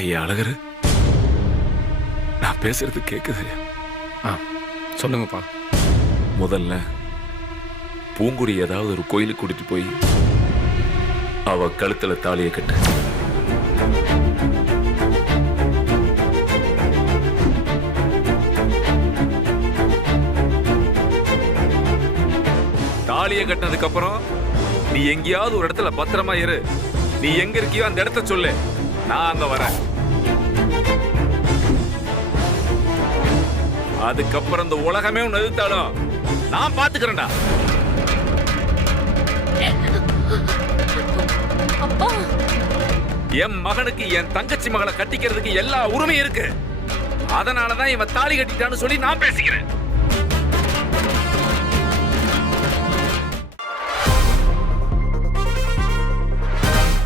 ஐயா அழகரு, நான் பேசுறது கேக்குது ஐயா? சொல்லுங்கப்பா. முதல்ல பூங்குடி ஏதாவது ஒரு கோயிலுக்கு கூட்டிட்டு போய் அவ கழுத்துல தாலியை கட்டு. தாலியை கட்டினதுக்கு அப்புறம் நீ எங்கேயாவது ஒரு இடத்துல பத்திரமா இரு. நீ எங்க இருக்கியோ அந்த இடத்த சொல்லு, நான் அங்க வரேன். அதுக்கப்புறம் இந்த உலகமே உன்னை எதிர்த்தாலும் நான் பாத்துக்கிறேன்டா. என் மகனுக்கு என் தங்கச்சி மகளை கட்டிக்கிறதுக்கு எல்லா உரிமையும் இருக்கு. அதனாலதான் இவன் தாலி கட்டிட்டான்னு சொல்லி நான் பேசிக்கிறேன்.